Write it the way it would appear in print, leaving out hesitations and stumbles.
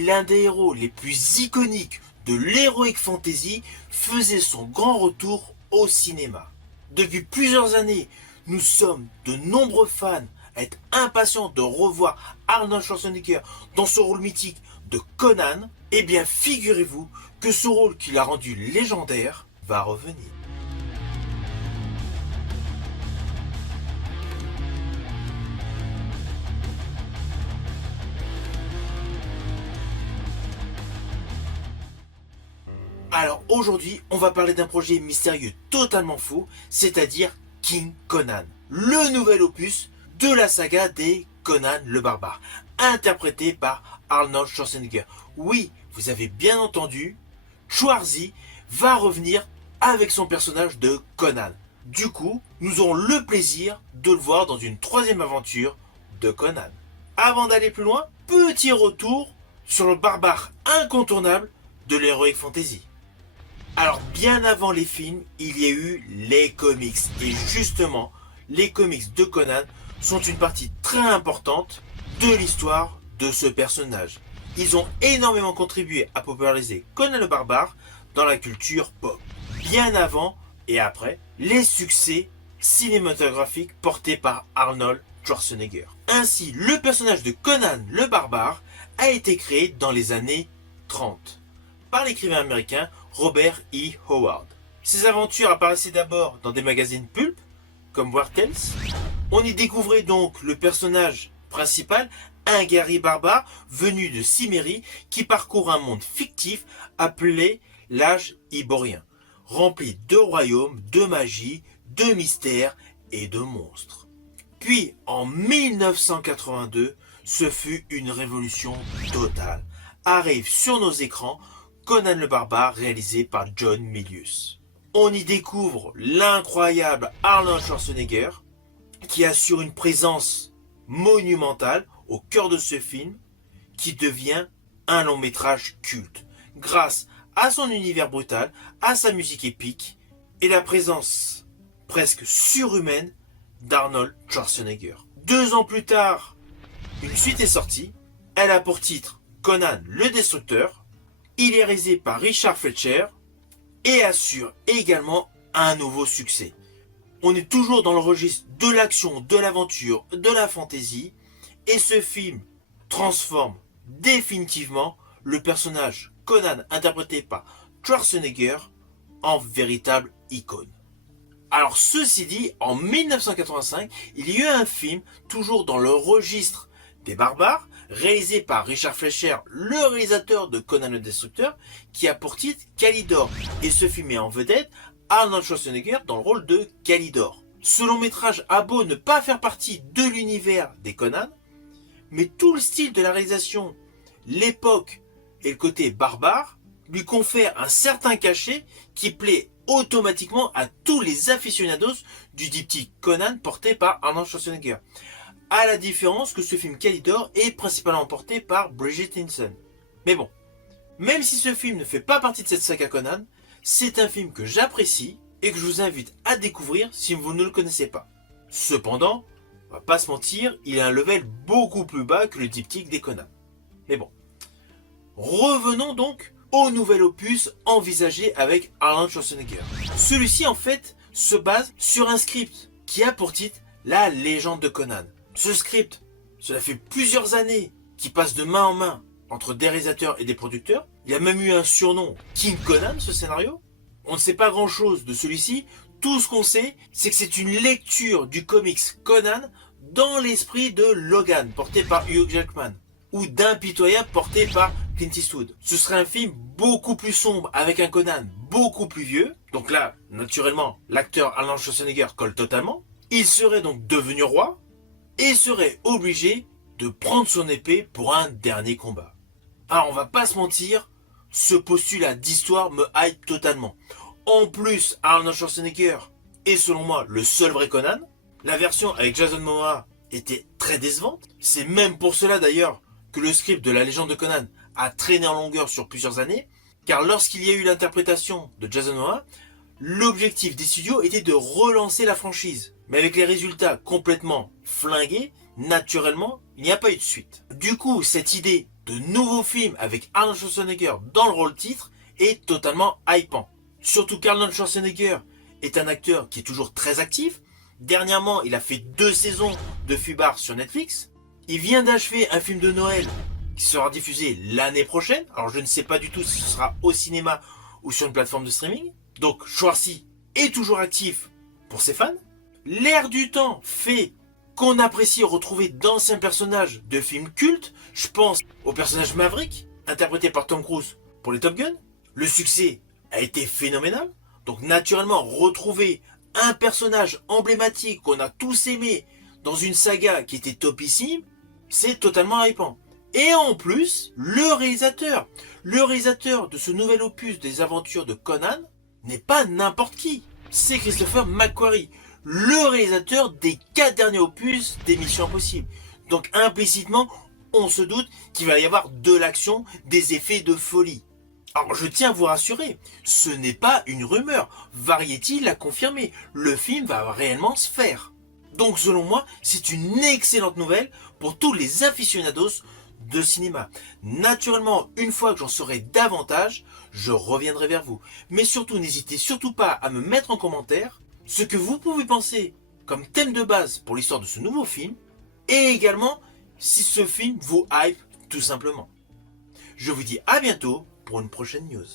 l'un des héros les plus iconiques de l'heroic fantasy faisait son grand retour au cinéma. Depuis plusieurs années, nous sommes de nombreux fans à être impatients de revoir Arnold Schwarzenegger dans son rôle mythique de Conan. Eh bien, figurez-vous que ce rôle qui l'a rendu légendaire va revenir. Alors aujourd'hui, on va parler d'un projet mystérieux totalement fou, c'est-à-dire King Conan, le nouvel opus de la saga des Conan le Barbare, interprété par Arnold Schwarzenegger. Oui, vous avez bien entendu, Schwarzy va revenir avec son personnage de Conan. Du coup, nous aurons le plaisir de le voir dans une troisième aventure de Conan. Avant d'aller plus loin, petit retour sur le barbare incontournable de l'Heroic Fantasy. Alors bien avant les films, il y a eu les comics. Et justement, les comics de Conan sont une partie très importante de l'histoire de ce personnage. Ils ont énormément contribué à populariser Conan le Barbare dans la culture pop. Bien avant et après les succès cinématographiques portés par Arnold Schwarzenegger. Ainsi, le personnage de Conan le Barbare a été créé dans les années 30 par l'écrivain américain Robert E. Howard. Ses aventures apparaissaient d'abord dans des magazines pulp, comme Weird Tales. On y découvrait donc le personnage principal, un guerrier barbare venu de Cimmérie qui parcourt un monde fictif appelé l'âge iborien, rempli de royaumes, de magie, de mystères et de monstres. Puis en 1982, ce fut une révolution totale. Arrive sur nos écrans Conan le Barbare réalisé par John Milius. On y découvre l'incroyable Arnold Schwarzenegger qui assure une présence monumentale au cœur de ce film qui devient un long métrage culte grâce à son univers brutal, à sa musique épique et la présence presque surhumaine d'Arnold Schwarzenegger. 2 ans plus tard, une suite est sortie. Elle a pour titre Conan le Destructeur. Il est réalisé par Richard Fleischer et assure également un nouveau succès. On est toujours dans le registre de l'action, de l'aventure, de la fantaisie et ce film transforme définitivement le personnage Conan interprété par Schwarzenegger en véritable icône. Alors ceci dit, en 1985, il y a eu un film toujours dans le registre des barbares, réalisé par Richard Fleischer, le réalisateur de Conan le Destructeur, qui a pour titre Kalidor. Et ce film met en vedette Arnold Schwarzenegger dans le rôle de Kalidor. Ce long métrage a beau ne pas faire partie de l'univers des Conan, mais tout le style de la réalisation, l'époque et le côté barbare lui confèrent un certain cachet qui plaît automatiquement à tous les aficionados du diptyque Conan porté par Arnold Schwarzenegger. À la différence que ce film Kalidor est principalement porté par Brigitte Nielsen. Mais bon, même si ce film ne fait pas partie de cette saga Conan, c'est un film que j'apprécie et que je vous invite à découvrir si vous ne le connaissez pas. Cependant, on va pas se mentir, il a un level beaucoup plus bas que le diptyque des Conan. Mais bon, revenons donc au nouvel opus envisagé avec Arnold Schwarzenegger. Celui-ci en fait se base sur un script qui a pour titre La légende de Conan. Ce script, cela fait plusieurs années qu'il passe de main en main entre des réalisateurs et des producteurs. Il a même eu un surnom, King Conan, ce scénario. On ne sait pas grand chose de celui-ci. Tout ce qu'on sait, c'est que c'est une lecture du comics Conan dans l'esprit de Logan, porté par Hugh Jackman, ou d'Impitoyable, porté par Clint Eastwood. Ce serait un film beaucoup plus sombre, avec un Conan beaucoup plus vieux. Donc là, naturellement, l'acteur Arnold Schwarzenegger colle totalement. Il serait donc devenu roi, et serait obligé de prendre son épée pour un dernier combat. Alors on va pas se mentir, ce postulat d'histoire me hype totalement. En plus, Arnold Schwarzenegger est selon moi le seul vrai Conan. La version avec Jason Momoa était très décevante. C'est même pour cela d'ailleurs que le script de La légende de Conan a traîné en longueur sur plusieurs années, car lorsqu'il y a eu l'interprétation de Jason Momoa, l'objectif des studios était de relancer la franchise. Mais avec les résultats complètement flingués, naturellement, il n'y a pas eu de suite. Du coup, cette idée de nouveaux films avec Arnold Schwarzenegger dans le rôle titre est totalement hypant. Surtout qu'Arnold Schwarzenegger est un acteur qui est toujours très actif. Dernièrement, il a fait 2 saisons de Fubar sur Netflix. Il vient d'achever un film de Noël qui sera diffusé l'année prochaine. Alors je ne sais pas du tout si ce sera au cinéma ou sur une plateforme de streaming. Donc Schwarzy est toujours actif pour ses fans. L'air du temps fait qu'on apprécie retrouver d'anciens personnages de films cultes. Je pense au personnage Maverick, interprété par Tom Cruise pour les Top Gun. Le succès a été phénoménal. Donc naturellement, retrouver un personnage emblématique qu'on a tous aimé dans une saga qui était topissime, c'est totalement hypant. Et en plus, le réalisateur de ce nouvel opus des aventures de Conan n'est pas n'importe qui. C'est Christopher McQuarrie, le réalisateur des 4 derniers opus des Missions Impossibles. Donc implicitement, on se doute qu'il va y avoir de l'action, des effets de folie. Alors je tiens à vous rassurer, ce n'est pas une rumeur, Variety l'a confirmé, le film va réellement se faire. Donc selon moi, c'est une excellente nouvelle pour tous les aficionados de cinéma. Naturellement, une fois que j'en saurai davantage, je reviendrai vers vous. Mais surtout, n'hésitez surtout pas à me mettre en commentaire ce que vous pouvez penser comme thème de base pour l'histoire de ce nouveau film, et également si ce film vous hype tout simplement. Je vous dis à bientôt pour une prochaine news.